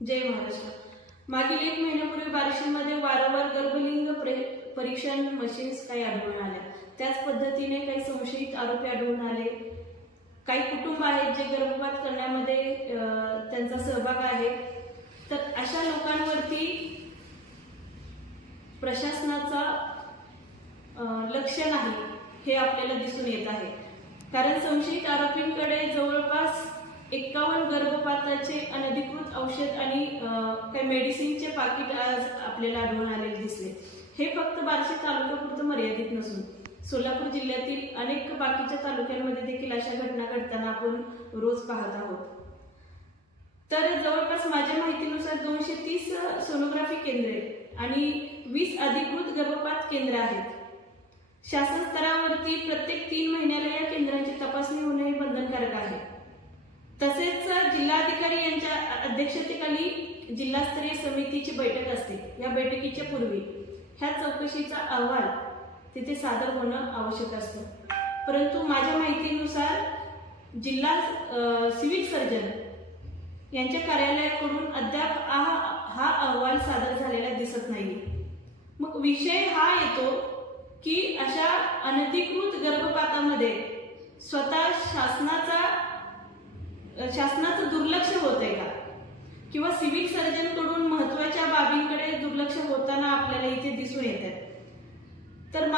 जय महाराष्ट्र. मागील 1 महिन्यापूर्वी बार्शीमध्ये वारंवार गर्भलिंग परीक्षण मशीन्स काही आढळून आल्या. त्याच पद्धतीने काही संशयित आरोपी आढळून आले. काही कुटुंब आहेत जे गर्भपात करण्यामध्ये त्यांचा सहभाग आहे. तर अशा लोकांवरती प्रशासनाचा लक्ष नाही हे आपल्याला दिसून येत आहे. कारण संशयित आरोपींकडे जवळपास 51 गर्भपाताचे अनधिकृत औषध आणि काही मेडिसिनचे पाकिट आज आपल्याला आढळून आलेले दिसले. हे फक्त बार्शी तालुक्यापुरतं मर्यादित नसून सोलापूर जिल्ह्यातील अनेक बाकीच्या तालुक्यांमध्ये देखील अशा घटना घडताना आपण रोज पाहत आहोत. तर जवळपास माझ्या माहितीनुसार 230 सोनोग्राफी केंद्रे आणि 20 अधिकृत गर्भपात केंद्र आहेत. शासन स्तरावरती प्रत्येक 3 महिन्याला या केंद्रांची तपासणी होणे हे बंधनकारक आहे. तसेच जिल्हाधिकारी यांच्या अध्यक्षतेखाली जिल्हास्तरीय समितीची बैठक असते. या बैठकीच्या पूर्वी ह्या चौकशीचा अहवाल तिथे सादर होणं आवश्यक असतं. परंतु माझ्या माहितीनुसार जिल्हा सिव्हिल सर्जन यांच्या कार्यालयाकडून अद्याप हा अहवाल सादर झालेला दिसत नाही. मग विषय हा येतो की अशा अनधिकृत गर्भपातामध्ये स्वतः शासनाचं दुर्लक्ष होतंय का, किंवा सिव्हिल सर्जनकडून महत्त्वाच्या बाबींकडे दुर्लक्ष होताना आपल्याला इथे दिसून येतात. तर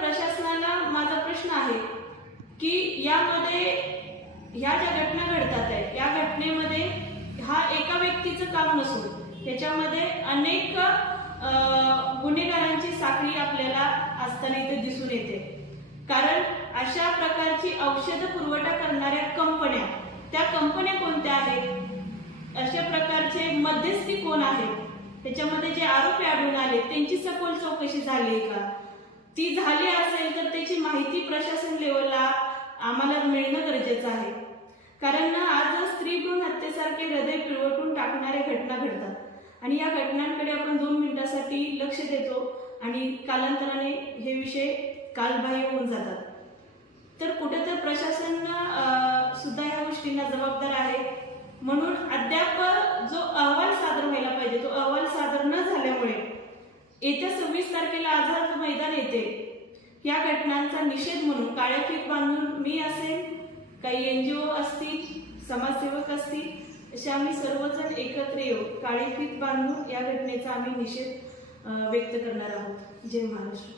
प्रशासनाला माझा प्रश्न आहे की यामध्ये ह्या ज्या घटना घडतात आहेत या घटनेमध्ये हा एका व्यक्तीचं काम नसून त्याच्यामध्ये अनेक गुन्हेगारांची साखळी आपल्याला असताना इथे दिसून येते. कारण अशा प्रकारची औषध पुरवठा करणाऱ्या कंपन्या, त्या कंपन्या कोणत्या आहेत, अशा प्रकारचे मध्यस्थी कोण आहेत, त्याच्यामध्ये जे आरोपी आढळून आले त्यांची सखोल चौकशी झाली का, ती झाली असेल तर त्याची माहिती प्रशासन लेवलला आम्हाला मिळणं गरजेचं आहे. कारण आज स्त्री भ्रूण हत्येसारखे हृदय पिळवटून टाकणाऱ्या घटना घडतात आणि या घटनांकडे आपण 2 मिनिटांसाठी लक्ष देतो आणि कालांतराने हे विषय कालबाह्य होऊन जातात. तर कुठेतरी प्रशासन सुद्धा ह्या गोष्टींना जबाबदार आहे. म्हणून अद्याप जो अहवाल सादर व्हायला पाहिजे तो अहवाल सादर न झाल्यामुळे येत्या 26 तारखेला आझाद मैदान येथे या घटनांचा निषेध म्हणून काळे फीत बांधून मी असेल, काही NGO असतील, समाजसेवक असतील, असे आम्ही सर्वजण एकत्र येऊन काळे फीत बांधून या घटनेचा आम्ही निषेध व्यक्त करणार आहोत. जय महाराष्ट्र.